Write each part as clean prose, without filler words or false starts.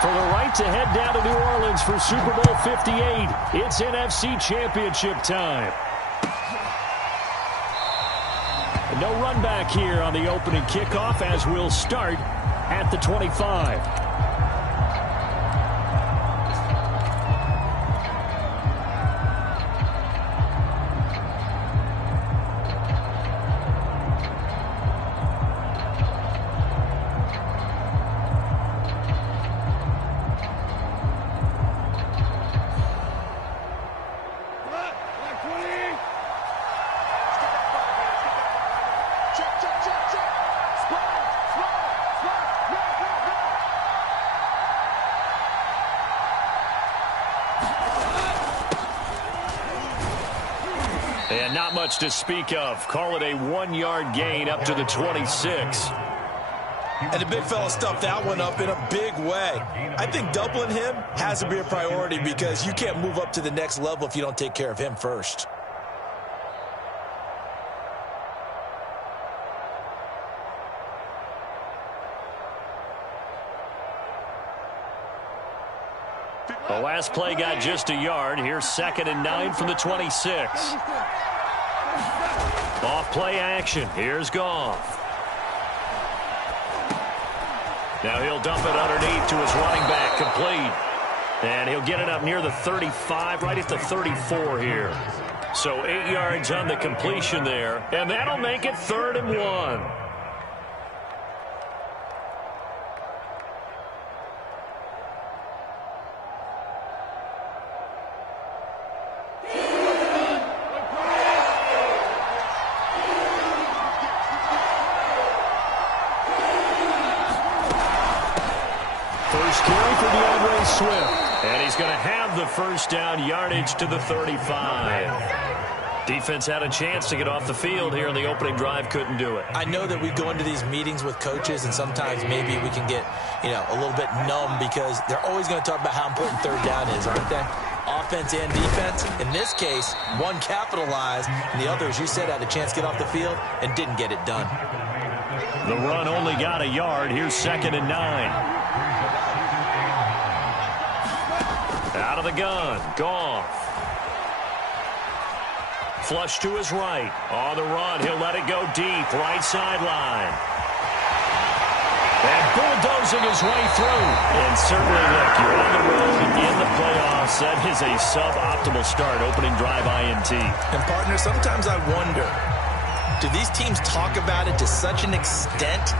For the right to head down to New Orleans for Super Bowl 58, it's NFC Championship time. No run back here on the opening kickoff as we'll start at the 25. And not much to speak of. Call it a 1-yard gain up to the 26. And the big fella stuffed that one up in a big way. I think doubling him has to be a priority because you can't move up to the next level if you don't take care of him first. The last play got just a yard. Here's 2nd and 9 from the 26. Off play action. Here's Goff. Now he'll dump it underneath to his running back, complete. And he'll get it up near the 35, right at the 34 here. So 8 yards on the completion there. And that'll make it 3rd and 1. And he's going to have the first down, yardage to the 35. Defense had a chance to get off the field here in the opening drive, couldn't do it. I know that we go into these meetings with coaches, and sometimes maybe we can get, a little bit numb because they're always going to talk about how important 3rd down is, aren't they? Offense and defense. In this case, one capitalized, and the other, as you said, had a chance to get off the field and didn't get it done. The run only got a yard. Here's 2nd and 9. Out of the gun, Goff. Flush to his right. On the run, he'll let it go deep, right sideline. And bulldozing his way through. And certainly, look, you're on the road in the playoffs. That is a suboptimal start, opening drive INT. And, partner, sometimes I wonder, do these teams talk about it to such an extent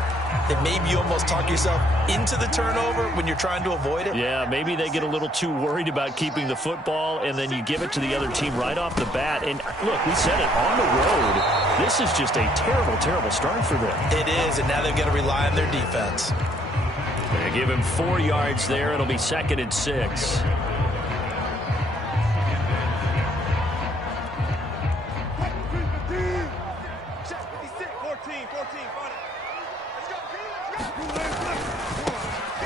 that maybe you almost talk yourself into the turnover when you're trying to avoid it? Yeah, maybe they get a little too worried about keeping the football, and then you give it to the other team right off the bat. And, look, we said it, on the road, this is just a terrible, terrible start for them. It is, and now they've got to rely on their defense. They give him 4 yards there. It'll be 2nd and 6.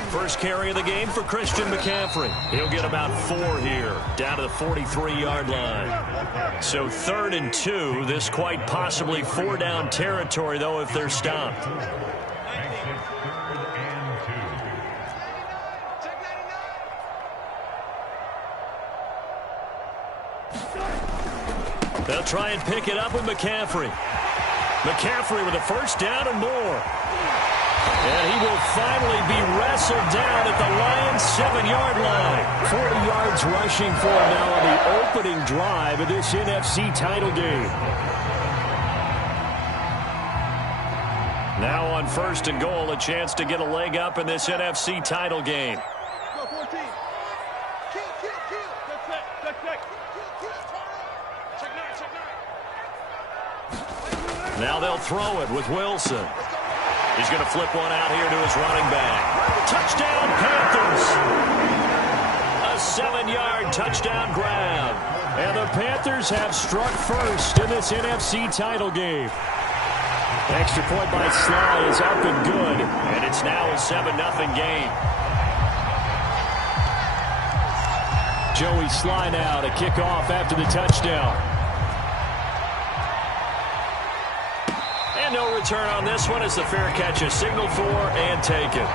First carry of the game for Christian McCaffrey. He'll get about 4 here, down to the 43-yard line. So 3rd and 2. This quite possibly 4-down territory, though, if they're stopped. They'll try and pick it up with McCaffrey. McCaffrey with a first down and more. And he will finally be wrestled down at the Lions' 7-yard line. 40 yards rushing for him now on the opening drive of this NFC title game. Now on 1st and goal, a chance to get a leg up in this NFC title game. Now they'll throw it with Wilson. He's going to flip one out here to his running back. Touchdown, Panthers. A 7-yard touchdown grab. And the Panthers have struck first in this NFC title game. Extra point by Sly is up and good. And it's now a 7-0 game. Joey Sly now to kick off after the touchdown. No return on this one as the fair catch is signaled for and taken.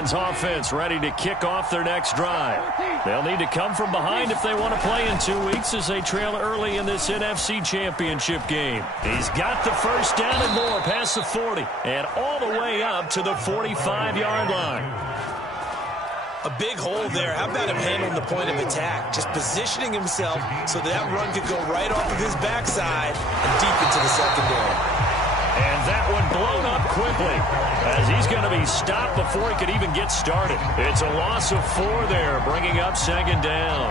Lions offense ready to kick off their next drive. They'll need to come from behind if they want to play in 2 weeks as they trail early in this NFC Championship game. He's got the first down and more past the 40 and all the way up to the 45-yard line. A big hole there. How about him handling the point of attack? Just positioning himself so that run could go right off of his backside and deep into the secondary. And that one blown up quickly as he's going to be stopped before he could even get started. It's a loss of 4 there, bringing up second down.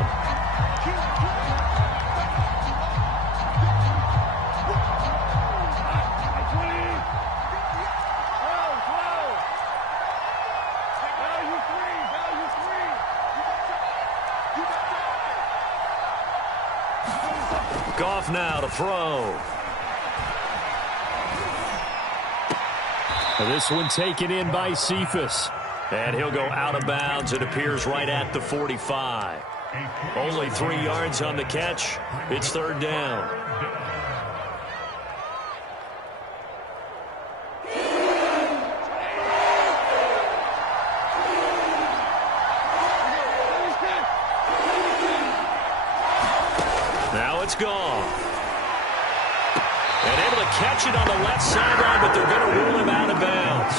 Goff now to throw. This one taken in by Cephas. And he'll go out of bounds. It appears right at the 45. Only 3 yards on the catch. It's third down. Now it's gone. And able to catch it on the left sideline, but they're going to rule him out of bounds.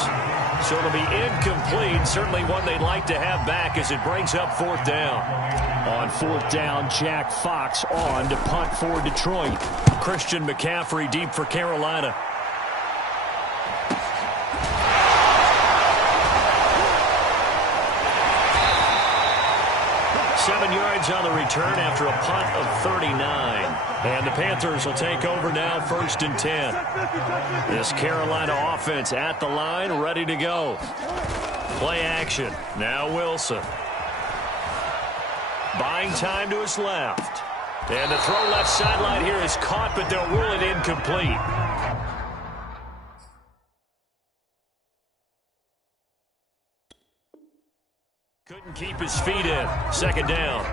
So it'll be incomplete. Certainly one they'd like to have back as it brings up fourth down. On fourth down, Jack Fox on to punt for Detroit. Christian McCaffrey deep for Carolina. Seven yards on the return after a punt of 39. And the Panthers will take over now, 1st and 10. This Carolina offense at the line, ready to go. Play action. Now Wilson. Buying time to his left. And the throw left sideline here is caught, but they'll rule it incomplete. Couldn't keep his feet in. Second down.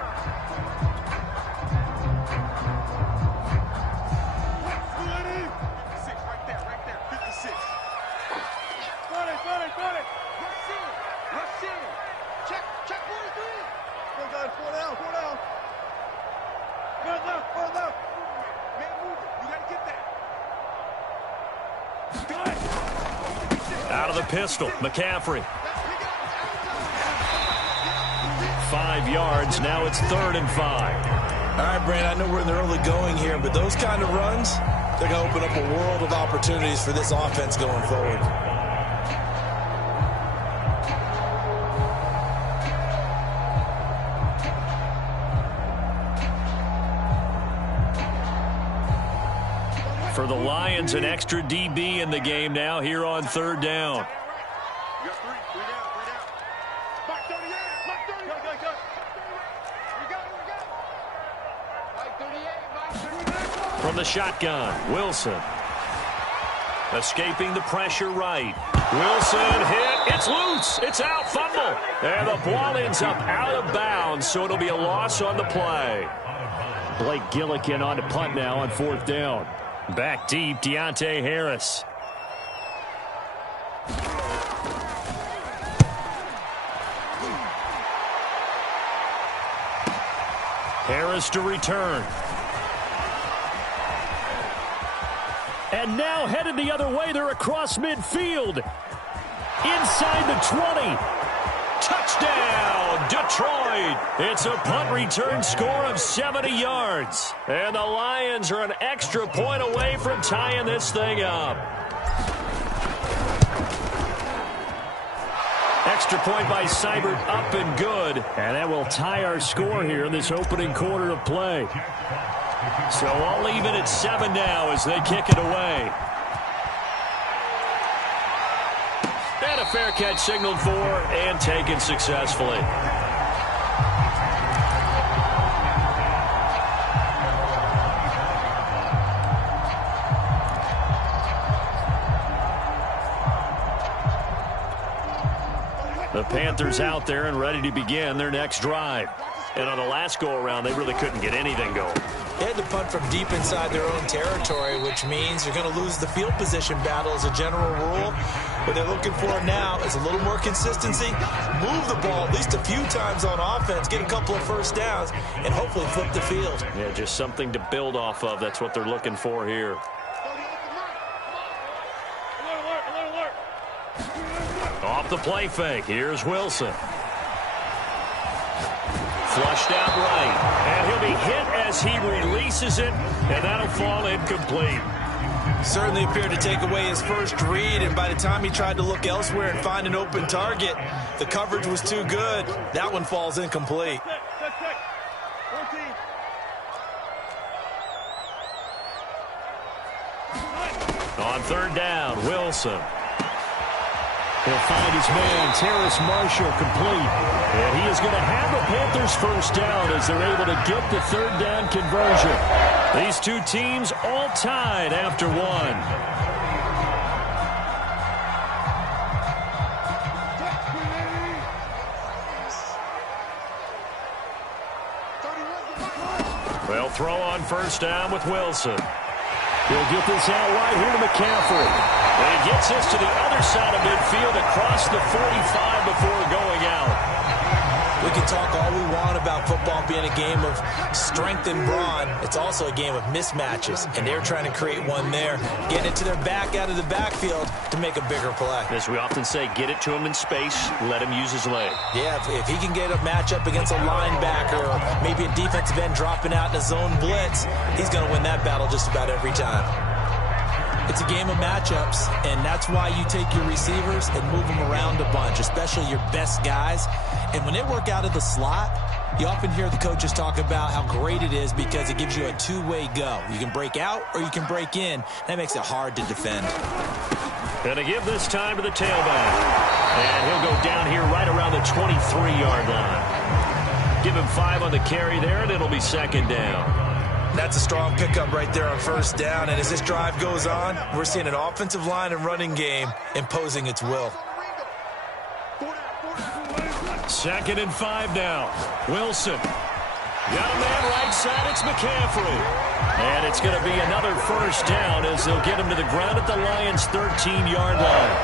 Out of the pistol, McCaffrey. 5 yards. Now it's 3rd and 5. All right, Brandon, I know we're in the early going here, but those kind of runs, they're going to open up a world of opportunities for this offense going forward. For the Lions, an extra DB in the game now here on 3rd down. From the shotgun, Wilson. Escaping the pressure right. Wilson hit. It's loose. It's out. Fumble. And the ball ends up out of bounds, so it'll be a loss on the play. Blake Gillikin on to punt now on 4th down. Back deep, Deontay Harris. Harris to return. And now headed the other way. They're across midfield. Inside the 20. Touchdown, Detroit. It's a punt return score of 70 yards. And the Lions are an extra point away from tying this thing up. Extra point by Seibert, up and good. And that will tie our score here in this opening quarter of play. So I'll leave it at 7 now as they kick it away. And a fair catch signaled for and taken successfully. The Panthers out there and ready to begin their next drive. And on the last go-around, they really couldn't get anything going. They had to punt from deep inside their own territory, which means you're going to lose the field position battle as a general rule. What they're looking for now is a little more consistency, move the ball at least a few times on offense, get a couple of first downs, and hopefully flip the field. Yeah, just something to build off of. That's what they're looking for here. Off the play fake. Here's Wilson. Flushed out right. And he'll be hit as he releases it, and that'll fall incomplete. Certainly appeared to take away his first read, and by the time he tried to look elsewhere and find an open target, the coverage was too good. That one falls incomplete. On third down, Wilson. He'll find his man, Terrace Marshall, complete. And he is going to have the Panthers first down as they're able to get the third down conversion. These two teams all tied after one. They'll throw on first down with Wilson. He'll get this out right here to McCaffrey. And he gets this to the other side of midfield across the 45 before going out. We can talk all we want about football being a game of strength and brawn. It's also a game of mismatches, and they're trying to create one there, getting it to their back out of the backfield to make a bigger play. As we often say, get it to him in space, let him use his leg. Yeah, if he can get a matchup against a linebacker or maybe a defensive end dropping out in a zone blitz, he's going to win that battle just about every time. It's a game of matchups, and that's why you take your receivers and move them around a bunch, especially your best guys. And when they work out of the slot, you often hear the coaches talk about how great it is because it gives you a two-way go. You can break out or you can break in. That makes it hard to defend. Going to give this time to the tailback. And he'll go down here right around the 23-yard line. Give him 5 on the carry there, and it'll be second down. That's a strong pickup right there on first down. And as this drive goes on, we're seeing an offensive line and running game imposing its will. 2nd and 5 now. Wilson. Got a man right side. It's McCaffrey. And it's going to be another first down as they'll get him to the ground at the Lions' 13-yard line.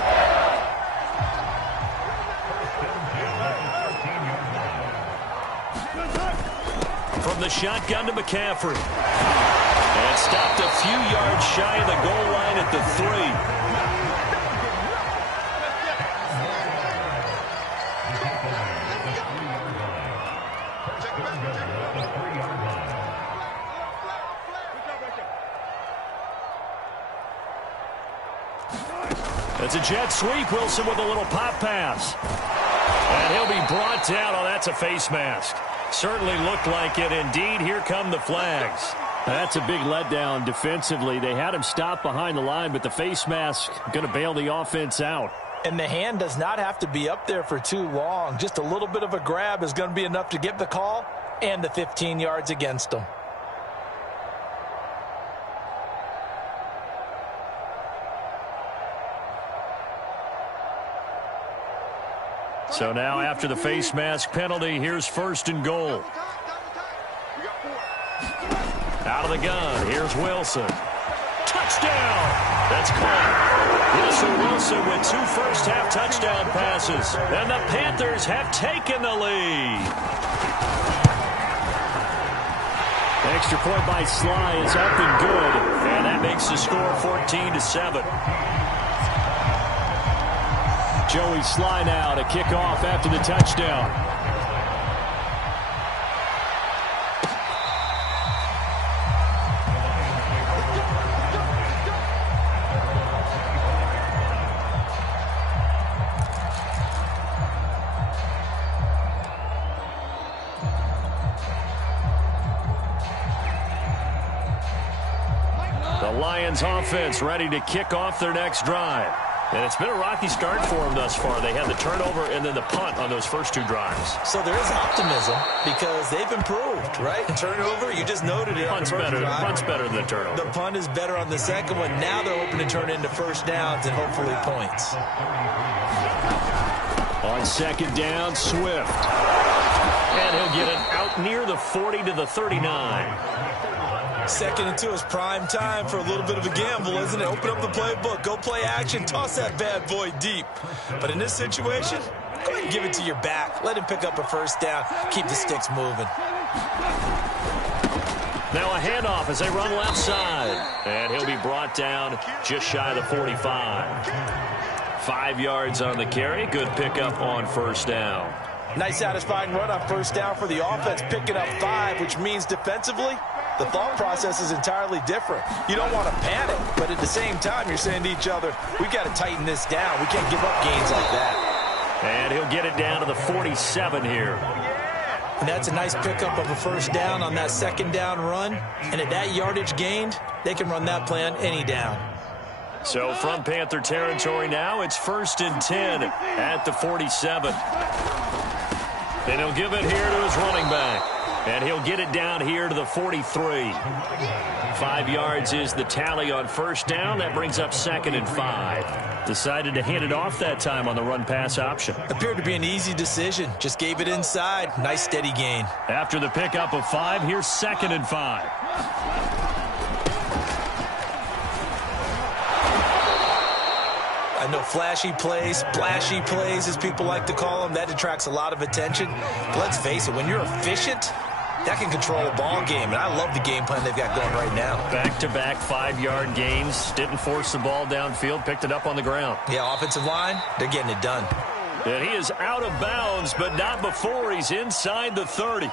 From the shotgun to McCaffrey. And stopped a few yards shy of the goal line at the 3. It's a jet sweep. Wilson with a little pop pass. And he'll be brought down. Oh, that's a face mask. Certainly looked like it. Indeed, here come the flags. That's a big letdown defensively. They had him stop behind the line, but the face mask going to bail the offense out. And the hand does not have to be up there for too long. Just a little bit of a grab is going to be enough to get the call and the 15 yards against them. So now after the face mask penalty, here's 1st and goal. Out of the gun, here's Wilson. Touchdown! That's caught. Russell Wilson with 2 first-half touchdown passes. And the Panthers have taken the lead. Extra point by Sly is up and good. And that makes the score 14-7. Joey Sly now to kick off after the touchdown. The Lions offense ready to kick off their next drive. And it's been a rocky start for them thus far. They had the turnover and then the punt on those first 2 drives. So there is optimism because they've improved, right? Turnover, you just noted it. Punt's better than the turnover. The punt is better on the second one. Now they're hoping to turn into first downs and hopefully points. On 2nd down, Swift. And he'll get it out near the 40 to the 39. 2nd and 2 is prime time for a little bit of a gamble, isn't it? Open up the playbook, go play action, toss that bad boy deep. But in this situation, go ahead and give it to your back. Let him pick up a first down. Keep the sticks moving. Now a handoff as they run left side. And he'll be brought down just shy of the 45. 5 yards on the carry. Good pickup on first down. Nice satisfying run on first down for the offense, picking up 5, which means defensively, the thought process is entirely different. You don't want to panic, but at the same time, you're saying to each other, we've got to tighten this down. We can't give up gains like that. And he'll get it down to the 47 here. And that's a nice pickup of a first down on that 2nd down run. And at that yardage gained, they can run that play on any down. So from Panther territory now, it's 1st and 10 at the 47. And he'll give it here to his running back. And he'll get it down here to the 43. 5 yards is the tally on first down. That brings up 2nd and 5. Decided to hand it off that time on the run-pass option. Appeared to be an easy decision. Just gave it inside. Nice steady gain. After the pickup of 5, here's 2nd and 5. I know flashy plays, splashy plays, as people like to call them, that attracts a lot of attention. But let's face it, when you're efficient, that can control a ball game, and I love the game plan they've got going right now. Back-to-back 5-yard gains. Didn't force the ball downfield. Picked it up on the ground. Yeah, offensive line, they're getting it done. And he is out of bounds, but not before he's inside the 30.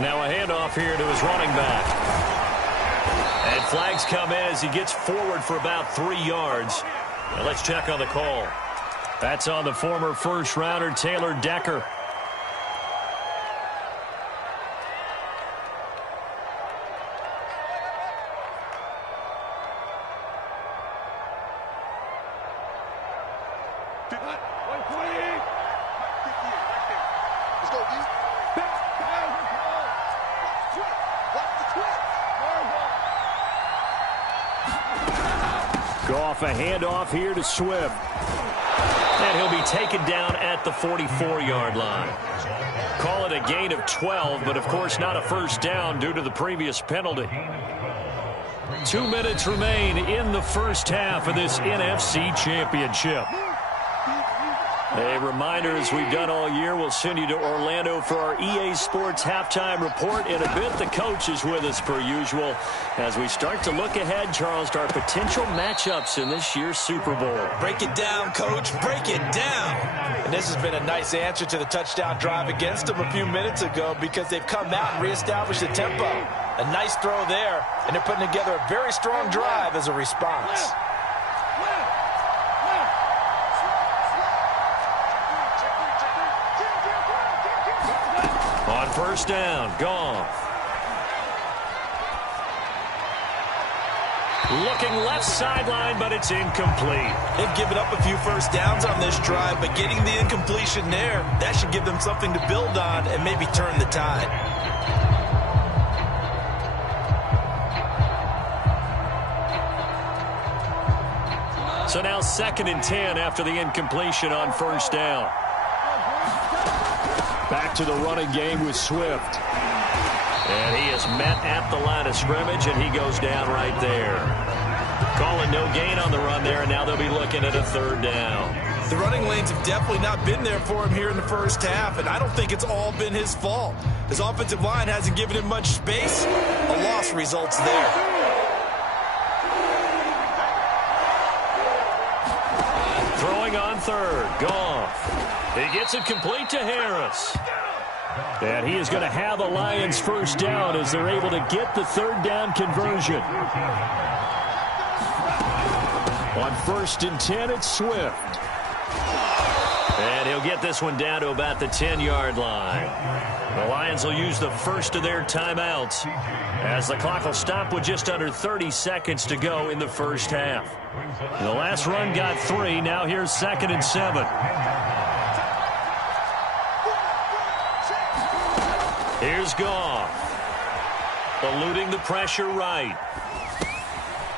Now a handoff here to his running back. And flags come in as he gets forward for about 3 yards. Now let's check on the call. That's on the former first-rounder Taylor Decker. Goff, a handoff here to Swift. And he'll be taken down at the 44-yard line. Call it a gain of 12, but of course not a first down due to the previous penalty. 2 minutes remain in the first half of this NFC Championship. A reminder, as we've done all year, we'll send you to Orlando for our EA Sports halftime report. In a bit, the coach is with us per usual as we start to look ahead, Charles, to our potential matchups in this year's Super Bowl. Break it down, Coach. Break it down. And this has been a nice answer to the touchdown drive against them a few minutes ago because they've come out and reestablished the tempo. A nice throw there, and they're putting together a very strong drive as a response. On first down, Goff. Looking left sideline, but it's incomplete. They've given up a few first downs on this drive, but getting the incompletion there, that should give them something to build on and maybe turn the tide. So now 2nd and 10 after the incompletion on first down. Back to the running game with Swift. And he is met at the line of scrimmage, and he goes down right there. Calling no gain on the run there, and now they'll be looking at a 3rd down. The running lanes have definitely not been there for him here in the first half, and I don't think it's all been his fault. His offensive line hasn't given him much space. A loss results there. Throwing on 3rd, Goff. He gets it complete to Harris. And he is going to have a Lions first down as they're able to get the 3rd down conversion. On 1st and 10, it's Swift. And he'll get this one down to about the 10-yard line. The Lions will use the first of their timeouts as the clock will stop with just under 30 seconds to go in the first half. The last run got 3. Now here's 2nd and 7. Here's Goff. Eluding the pressure right.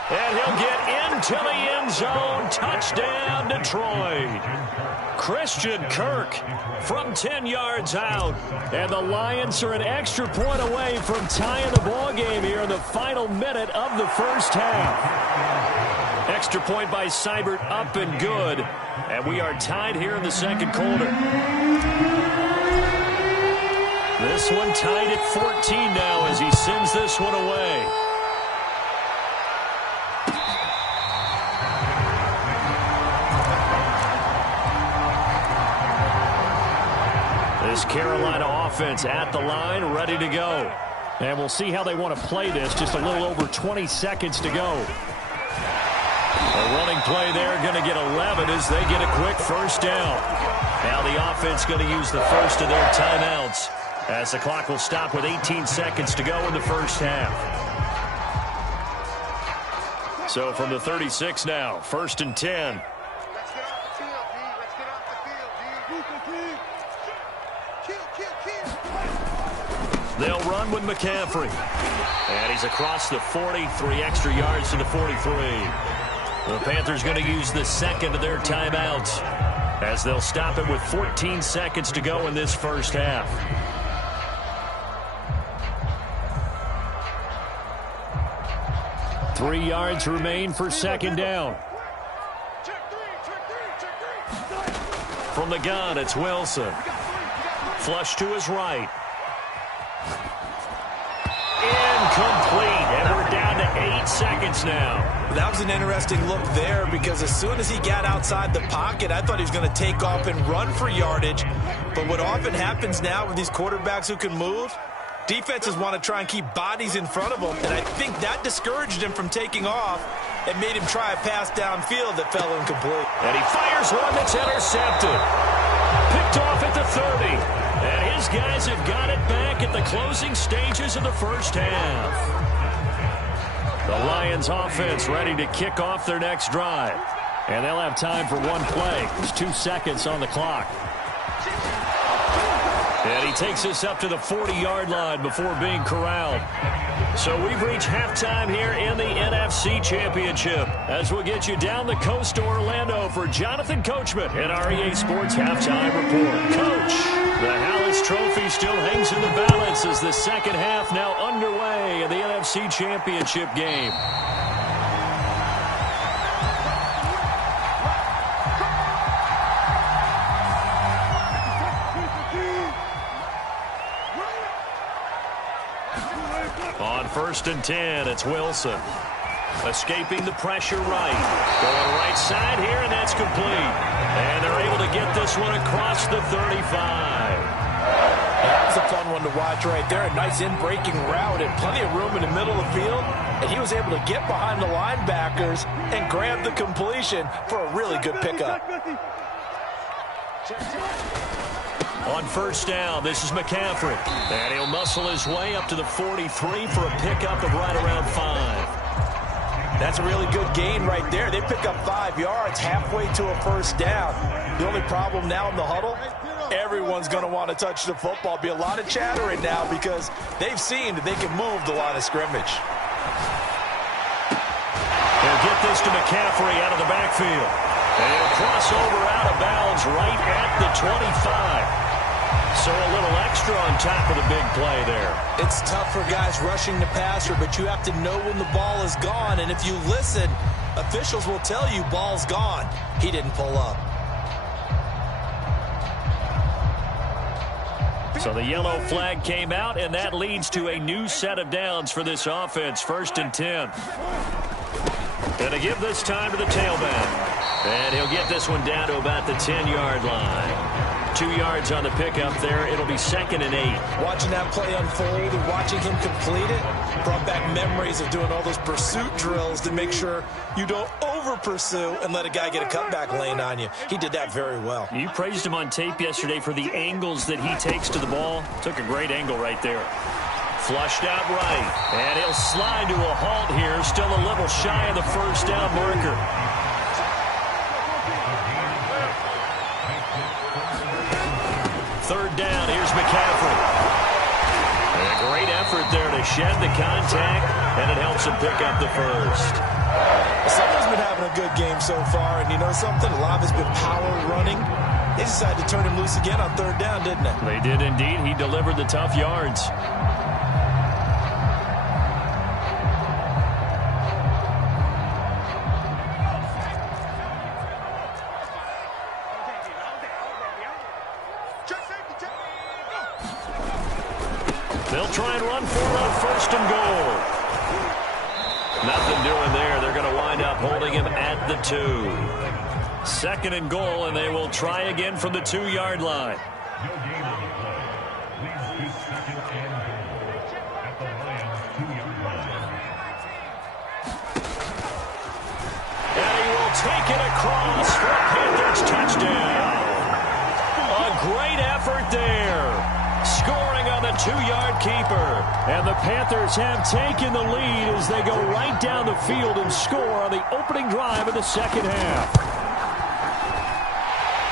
And he'll get into the end zone. Touchdown, Detroit. Christian Kirk from 10 yards out. And the Lions are an extra point away from tying the ball game here in the final minute of the first half. Extra point by Seibert, up and good. And we are tied here in the second quarter. This one tied at 14 now as he sends this one away. This Carolina offense at the line, ready to go. And we'll see how they want to play this. Just a little over 20 seconds to go. A running play there, going to get 11 as they get a quick first down. Now the offense going to use the first of their timeouts as the clock will stop with 18 seconds to go in the first half. So from the 36 now, 1st and 10. They'll run with McCaffrey. And he's across the 40, 3 extra yards to the 43. The Panthers going to use the second of their timeouts as they'll stop it with 14 seconds to go in this first half. Three yards remain for second down. From the gun, it's Wilson. Flush to his right. Incomplete, and we're down to 8 seconds now. That was an interesting look there because as soon as he got outside the pocket, I thought he was going to take off and run for yardage. But what often happens now with these quarterbacks who can move, defenses want to try and keep bodies in front of them, and I think that discouraged him from taking off and made him try a pass downfield that fell incomplete. And he fires one that's intercepted. Picked off at the 30. And his guys have got it back at the closing stages of the first half. The Lions offense ready to kick off their next drive. And they'll have time for one play. There's 2 seconds on the clock. And he takes us up to the 40-yard line before being corralled. So we've reached halftime here in the NFC Championship as we'll get you down the coast to Orlando for Jonathan Coachman in our EA Sports Halftime Report. Coach, the Hallis Trophy still hangs in the balance as the second half now underway in the NFC Championship game. On 1st and 10, it's Wilson. Escaping the pressure right. Going right side here, and that's complete. And they're able to get this one across the 35. That was a fun one to watch right there. A nice in-breaking route and plenty of room in the middle of the field. And he was able to get behind the linebackers and grab the completion for a really good pickup. On 1st down, this is McCaffrey. And he'll muscle his way up to the 43 for a pickup of right around 5. That's a really good gain right there. They pick up 5 yards halfway to a first down. The only problem now in the huddle, everyone's going to want to touch the football. Be a lot of chattering now because they've seen that they can move the line of scrimmage. They'll get this to McCaffrey out of the backfield. And he'll cross over out of bounds right at the 25. So a little extra on top of the big play there. It's tough for guys rushing the passer, but you have to know when the ball is gone. And if you listen, officials will tell you ball's gone. He didn't pull up. So the yellow flag came out, and that leads to a new set of downs for this offense. 1st and 10. And to give this time to the tailback. And he'll get this one down to about the 10-yard line. 2 yards on the pickup there. It'll be 2nd and 8. Watching that play unfold and watching him complete it brought back memories of doing all those pursuit drills to make sure you don't over-pursue and let a guy get a cutback lane on you. He did that very well. You praised him on tape yesterday for the angles that he takes to the ball. Took a great angle right there. Flushed out right. And he'll slide to a halt here. Still a little shy of the first down marker. 3rd down, here's McCaffrey. And a great effort there to shed the contact, and it helps him pick up the first. Someone's been having a good game so far, and you know something? A lot of it's been power running. They decided to turn him loose again on third down, didn't they? They did indeed. He delivered the tough yards. They'll try and run for it on first and goal. Nothing doing there. They're going to wind up holding him at the 2. Second and goal, and they will try again from the 2-yard line. And he will take it across for a Panthers touchdown. A great effort there. Scoring on the 2-yard keeper. And the Panthers have taken the lead as they go right down the field and score on the opening drive of the second half.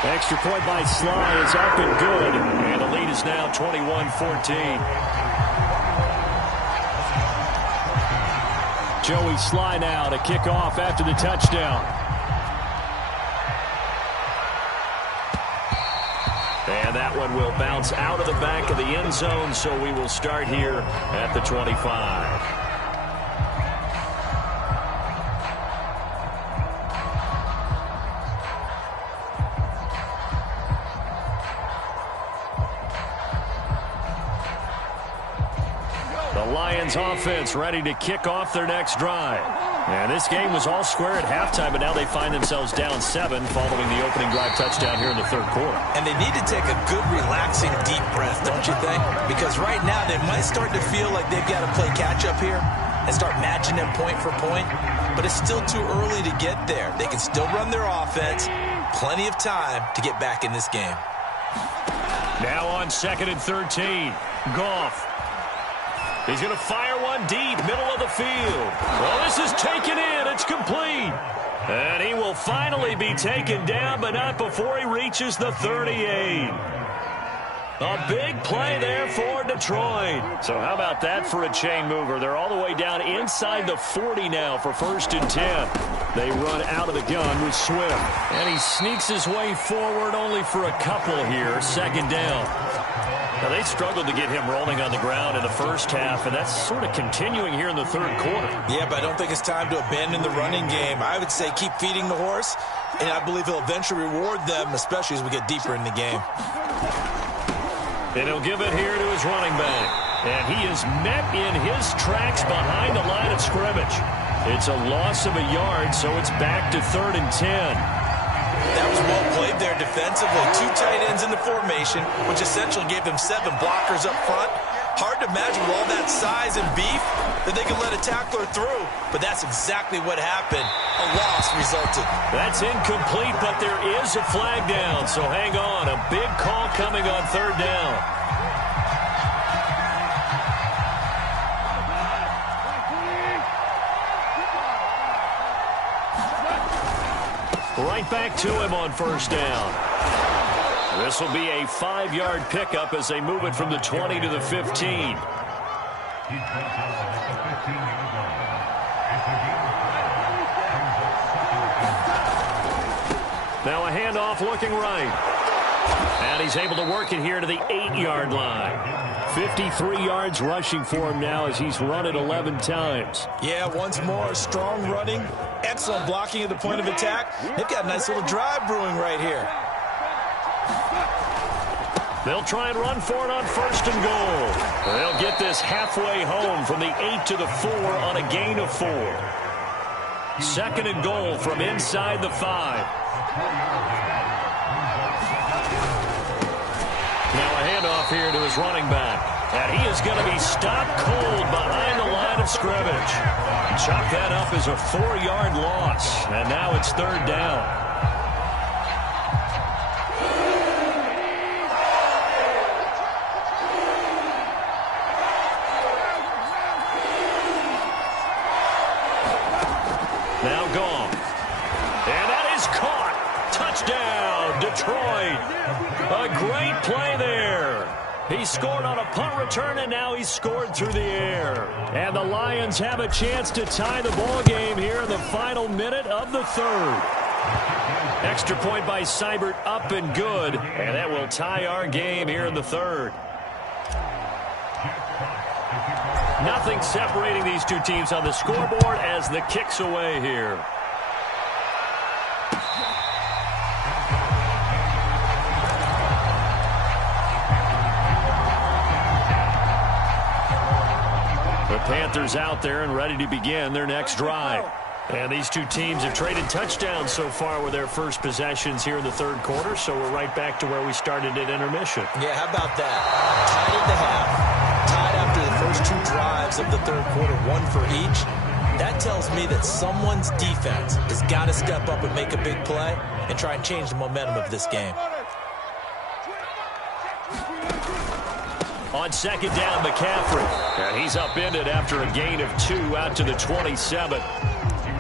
Extra point by Sly is up and good. And the lead is now 21-14. Joey Sly now to kick off after the touchdown. And that one will bounce out of the back of the end zone, so we will start here at the 25. The Lions offense ready to kick off their next drive. And this game was all square at halftime, but now they find themselves down 7 following the opening drive touchdown here in the third quarter. And they need to take a good, relaxing, deep breath, don't you think? Because right now they might start to feel like they've got to play catch-up here and start matching them point for point. But it's still too early to get there. They can still run their offense. Plenty of time to get back in this game. Now on 2nd and 13. Goff. He's going to fire one deep, middle of the field. Well, this is taken in. It's complete. And he will finally be taken down, but not before he reaches the 38. A big play there for Detroit. So how about that for a chain mover? They're all the way down inside the 40 now for 1st and 10. They run out of the gun with Swift. And he sneaks his way forward only for a couple here. 2nd down. Now, they struggled to get him rolling on the ground in the first half, and that's sort of continuing here in the third quarter. Yeah, but I don't think it's time to abandon the running game. I would say keep feeding the horse, and I believe he'll eventually reward them, especially as we get deeper in the game. And he'll give it here to his running back. And he is met in his tracks behind the line of scrimmage. It's a loss of a yard, so it's back to 3rd and 10. That was well played there defensively. 2 tight ends in the formation, which essentially gave them 7 blockers up front. Hard to imagine with all that size and beef that they could let a tackler through, but that's exactly what happened. A loss resulted. That's incomplete, but there is a flag down, so hang on. A big call coming on 3rd down. Right back to him on 1st down. This will be a 5-yard pickup as they move it from the 20 to the 15. Now a handoff looking right. And he's able to work it here to the 8-yard line. 53 yards rushing for him now as he's run it 11 times. Yeah, once more, strong running, excellent blocking at the point of attack. They've got a nice little drive brewing right here. They'll try and run for it on 1st and goal. They'll get this halfway home from the 8 to the 4 on a gain of 4. 2nd and goal from inside the 5. Now a handoff here to his running back. And he is going to be stopped cold behind the line of scrimmage. Chalk that up as a 4-yard loss. And now it's 3rd down. Now gone. And that is caught. Touchdown, Detroit. A great play there. He scored on a punt return, and now he's scored through the air. And the Lions have a chance to tie the ball game here in the final minute of the third. Extra point by Seibert, up and good. And that will tie our game here in the third. Nothing separating these two teams on the scoreboard as the kick's away here. The Panthers out there and ready to begin their next drive. And these two teams have traded touchdowns so far with their first possessions here in the third quarter, so we're right back to where we started at intermission. Yeah, how about that? Tied at the half, tied after the first two drives of the third quarter, one for each. That tells me that someone's defense has got to step up and make a big play and try and change the momentum of this game. On second down, McCaffrey. And he's upended after a gain of 2 out to the 27.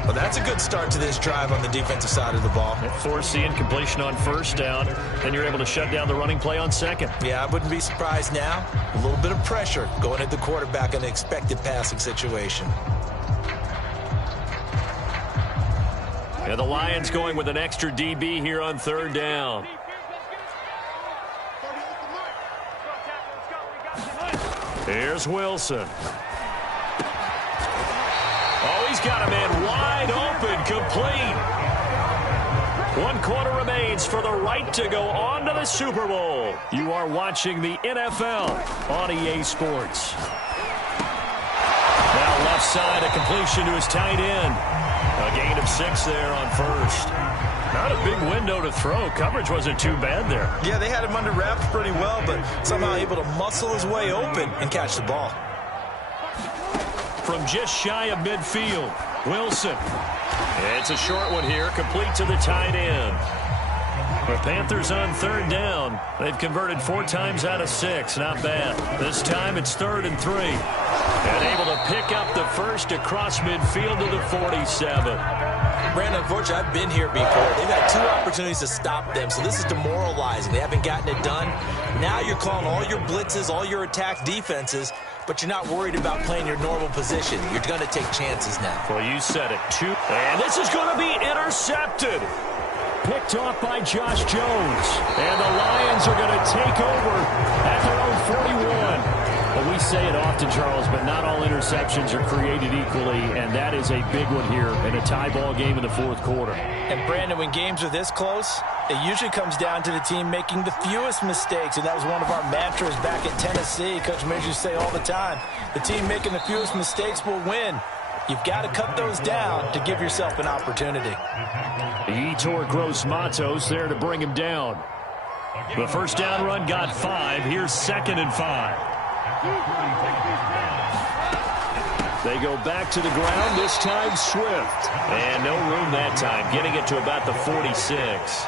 Well, that's a good start to this drive on the defensive side of the ball. Force the incompletion on first down, and you're able to shut down the running play on second. Yeah, I wouldn't be surprised now. A little bit of pressure going at the quarterback in an expected passing situation. And the Lions going with an extra DB here on third down. Here's Wilson. Oh, he's got a man wide open, complete. 1 quarter remains for the right to go on to the Super Bowl. You are watching the NFL on EA Sports. Now left side, a completion to his tight end. A gain of 6 there on first. Not a big window to throw. Coverage wasn't too bad there. Yeah, they had him under wraps pretty well, but somehow able to muscle his way open and catch the ball. From just shy of midfield, Wilson. It's a short one here, complete to the tight end. The Panthers on third down. They've converted 4 times out of 6. Not bad. This time it's 3rd and 3. And able to pick up the first across midfield to the 47. Brandon, unfortunately, I've been here before. They've had 2 opportunities to stop them, so this is demoralizing. They haven't gotten it done. Now you're calling all your blitzes, all your attack defenses, but you're not worried about playing your normal position. You're going to take chances now. Well, you said it, 2. And this is going to be intercepted. Picked off by Josh Jones. And the Lions are going to take over at their own 41. Well, we say it often, Charles, but not all interceptions are created equally, and that is a big one here in a tie ball game in the fourth quarter. And, Brandon, when games are this close, it usually comes down to the team making the fewest mistakes, and that was one of our mantras back at Tennessee. Coach Mears used to say all the time, the team making the fewest mistakes will win. You've got to cut those down to give yourself an opportunity. Yetur Gross-Matos there to bring him down. The first down run got 5. Here's 2nd and 5. They go back to the ground, this time Swift. And no room that time, getting it to about the 46.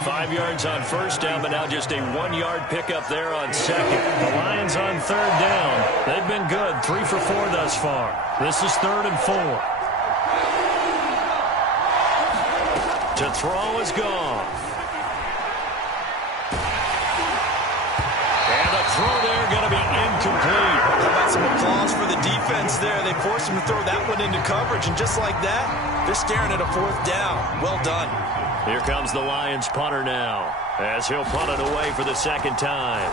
5 yards on first down, but now just a 1-yard pickup there on second. The Lions on third down. They've been good, 3 for 4 thus far. This is 3rd and 4. To throw is gone. And a throw there going to be incomplete. How about some applause for the defense there? They forced him to throw that one into coverage, and just like that, they're staring at a 4th down. Well done. Here comes the Lions punter now, as he'll punt it away for the 2nd time.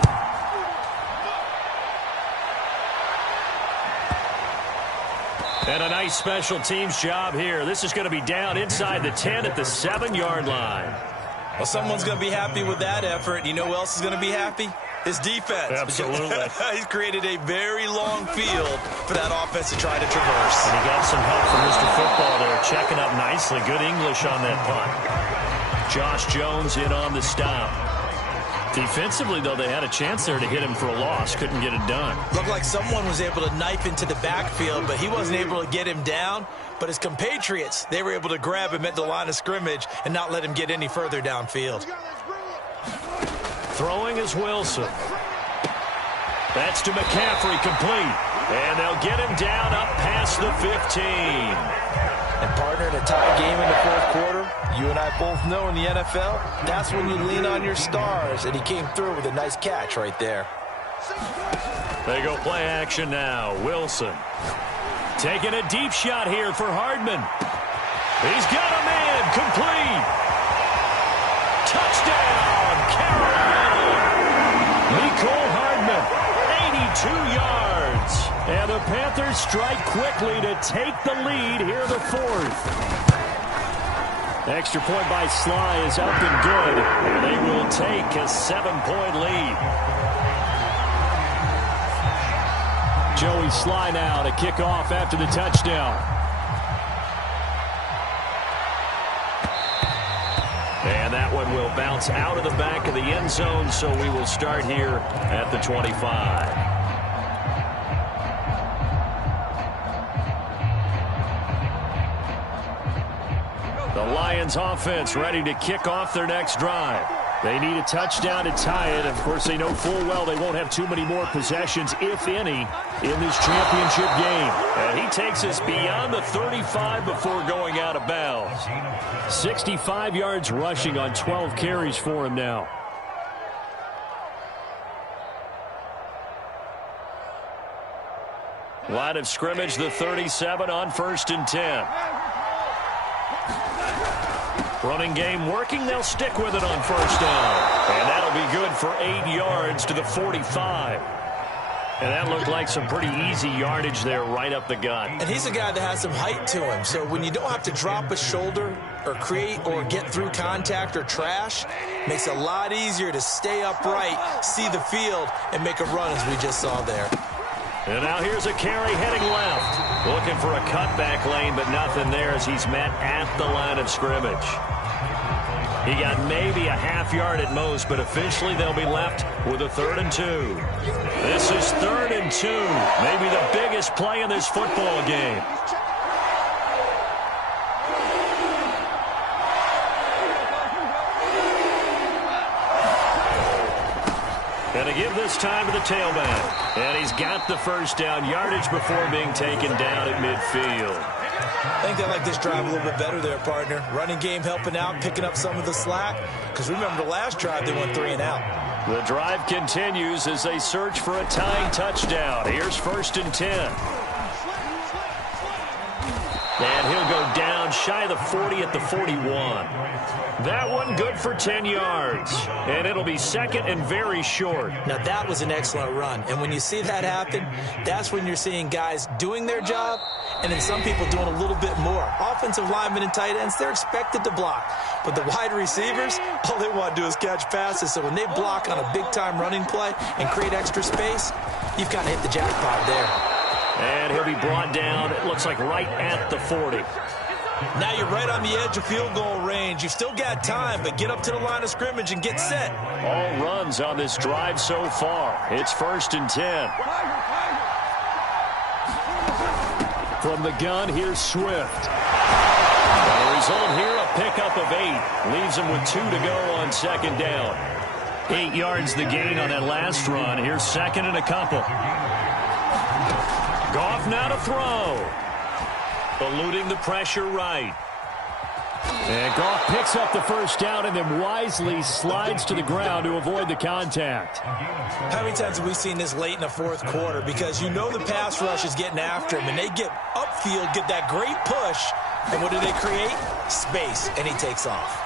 And a nice special teams job here. This is going to be down inside the 10 at the 7-yard line. Well, someone's going to be happy with that effort. You know who else is going to be happy? His defense. Absolutely. He's created a very long field for that offense to try to traverse. And he got some help from Mr. Football there, checking up nicely. Good English on that punt. Josh Jones in on the stop. Defensively, though, they had a chance there to hit him for a loss. Couldn't get it done. Looked like someone was able to knife into the backfield, but he wasn't able to get him down. But his compatriots, they were able to grab him at the line of scrimmage and not let him get any further downfield. Throwing is Wilson. That's to McCaffrey, complete. And they'll get him down up past the 15. And, partner, in a tie game in the fourth quarter, you and I both know in the NFL, that's when you lean on your stars, and he came through with a nice catch right there. They go play action now. Wilson taking a deep shot here for Hardman. He's got a man. Complete. Touchdown, Carolina. Mecole Hardman, 82 yards. And the Panthers strike quickly to take the lead here in the fourth. Extra point by Sly is up and good. They will take a 7-point lead. Joey Sly now to kick off after the touchdown. And that one will bounce out of the back of the end zone, so we will start here at the 25. The Lions offense ready to kick off their next drive. They need a touchdown to tie it. Of course, they know full well they won't have too many more possessions, if any, in this championship game. And he takes us beyond the 35 before going out of bounds. 65 yards rushing on 12 carries for him now. Line of scrimmage, the 37 on 1st and 10. Running game working. They'll stick with it on 1st down. And that'll be good for 8 yards to the 45. And that looked like some pretty easy yardage there right up the gut. And he's a guy that has some height to him. So when you don't have to drop a shoulder or create or get through contact or trash, makes it a lot easier to stay upright, see the field, and make a run as we just saw there. And now here's a carry heading left. Looking for a cutback lane, but nothing there as he's met at the line of scrimmage. He got maybe a half yard at most, but officially they'll be left with a 3rd and 2. This is 3rd and 2. Maybe the biggest play in this football game. And to give this time to the tailback. And he's got the 1st down yardage before being taken down at midfield. I think they like this drive a little bit better there, partner. Running game helping out, picking up some of the slack. Because remember the last drive, they went 3 and out. The drive continues as they search for a tying touchdown. Here's 1st and 10. And he'll go down shy of the 40 at the 41. That one good for 10 yards. And it'll be 2nd and very short. Now, that was an excellent run. And when you see that happen, that's when you're seeing guys doing their job and then some people doing a little bit more. Offensive linemen and tight ends, they're expected to block. But the wide receivers, all they want to do is catch passes. So when they block on a big-time running play and create extra space, you've got to hit the jackpot there. And he'll be brought down, it looks like right at the 40. Now you're right on the edge of field goal range. You've still got time, but get up to the line of scrimmage and get set. All runs on this drive so far. It's 1st and 10. From the gun, here's Swift. And the result here, a pickup of 8. Leaves him with 2 to go on 2nd down. 8 yards the gain on that last run. Here's 2nd and a couple. Goff now to throw. Eluding the pressure right. And Goff picks up the 1st down and then wisely slides to the ground to avoid the contact. How many times have we seen this late in the 4th quarter? Because you know the pass rush is getting after him, and they get upfield, get that great push, and what do they create? Space, and he takes off.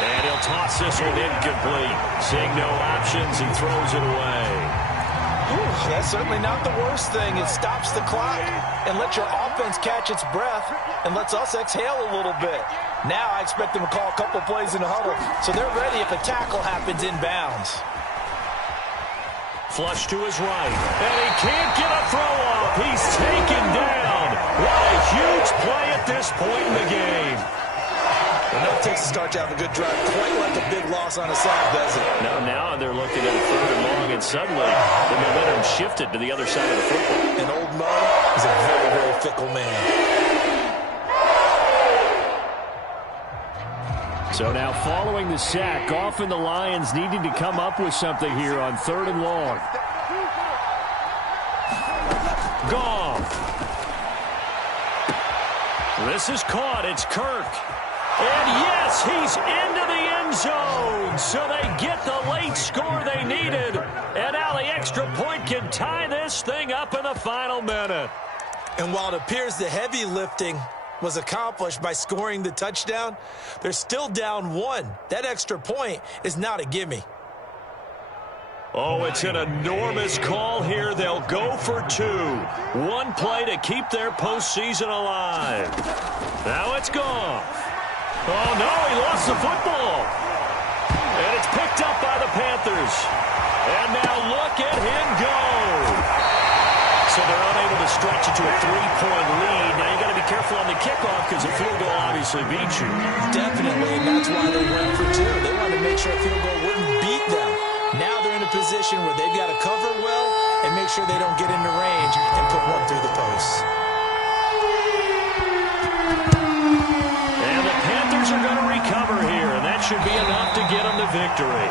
And he'll toss this one incomplete. Seeing no options, he throws it away. Ooh, that's certainly not the worst thing. It stops the clock and lets your offense catch its breath and lets us exhale a little bit. Now I expect them to call a couple plays in the huddle, so they're ready if a tackle happens inbounds. Flush to his right, and he can't get a throw off. He's taken down. What a huge play at this point in the game. Well, that takes a start to have a good drive, quite like a big loss on a sack, does it? Now they're looking at a 3rd and long, and suddenly the momentum shifted to the other side of the football. And old Mo is a very, very fickle man. So now following the sack, Goff and the Lions needing to come up with something here on 3rd and long. Goff. This is caught. It's Kirk. And yes, he's into the end zone. So they get the late score they needed. And now the extra point can tie this thing up in the final minute. And while it appears the heavy lifting was accomplished by scoring the touchdown, they're still down 1. That extra point is not a gimme. Oh, it's an enormous call here. They'll go for 2. One play to keep their postseason alive. Now it's gone. Oh, no, he lost the football. And it's picked up by the Panthers. And now look at him go. So they're unable to stretch it to a 3-point lead. Now you got to be careful on the kickoff because the field goal obviously beats you. Definitely, and that's why they went for 2. They wanted to make sure a field goal wouldn't beat them. Now they're in a position where they've got to cover well and make sure they don't get into range and put one through the posts. And the Panthers are going to recover here, and that should be enough to get them the victory.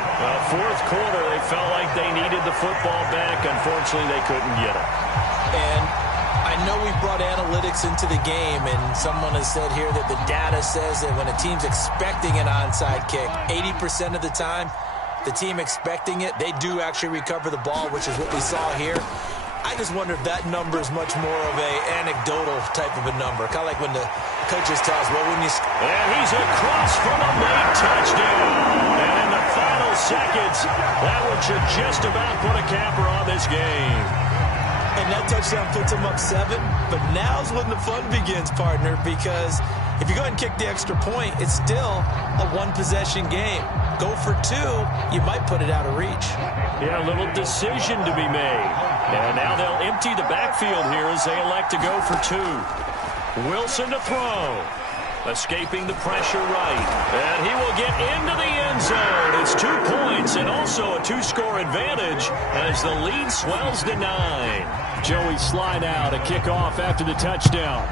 Fourth quarter, they felt like they needed the football back. Unfortunately, they couldn't get it. And I know we brought analytics into the game, and someone has said here that the data says that when a team's expecting an onside kick, 80% of the time, the team expecting it, they do actually recover the ball, which is what we saw here. I just wonder if that number is much more of a anecdotal type of a number, kind of like when the coaches tell us, well, when you... And he's across for the late touchdown. And in the final seconds, that one should just about put a capper on this game. And that touchdown puts them up 7. But now's when the fun begins, partner, because if you go ahead and kick the extra point, it's still a one-possession game. Go for 2, you might put it out of reach. Yeah, a little decision to be made. And now they'll empty the backfield here as they elect to go for 2. Wilson to throw. Escaping the pressure right. And he will get into the end zone. It's 2 points and also a 2-score advantage as the lead swells to 9. Joey Sly now to kick off after the touchdown.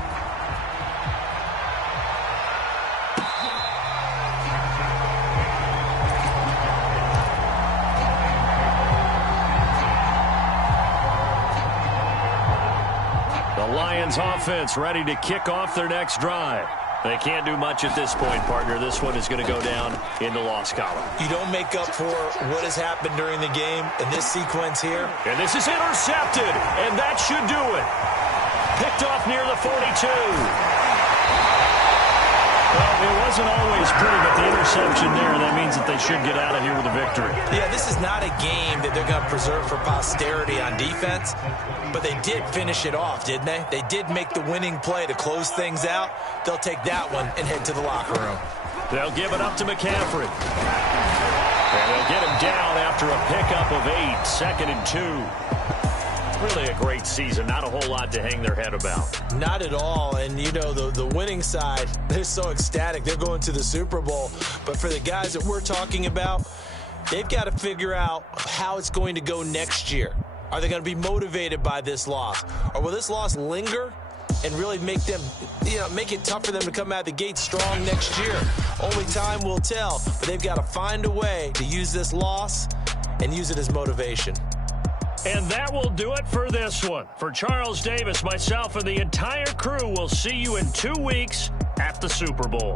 The Lions offense ready to kick off their next drive. They can't do much at this point, partner. This one is going to go down in the loss column. You don't make up for what has happened during the game in this sequence here. And this is intercepted, and that should do it. Picked off near the 42. Well, it wasn't always pretty, but the interception there, that means that they should get out of here with a victory. Yeah, this is not a game that they're going to preserve for posterity on defense, but they did finish it off, didn't they? They did make the winning play to close things out. They'll take that one and head to the locker room. They'll give it up to McCaffrey. And they'll get him down after a pickup of 8, 2nd and 2. Really a great season. Not a whole lot to hang their head about. Not at all. And, you know, the winning side, they're so ecstatic. They're going to the Super Bowl. But for the guys that we're talking about, they've got to figure out how it's going to go next year. Are they going to be motivated by this loss? Or will this loss linger and really make them, make it tough for them to come out the gate strong next year? Only time will tell. But they've got to find a way to use this loss and use it as motivation. And that will do it for this one. For Charles Davis, myself, and the entire crew, we'll see you in 2 weeks at the Super Bowl.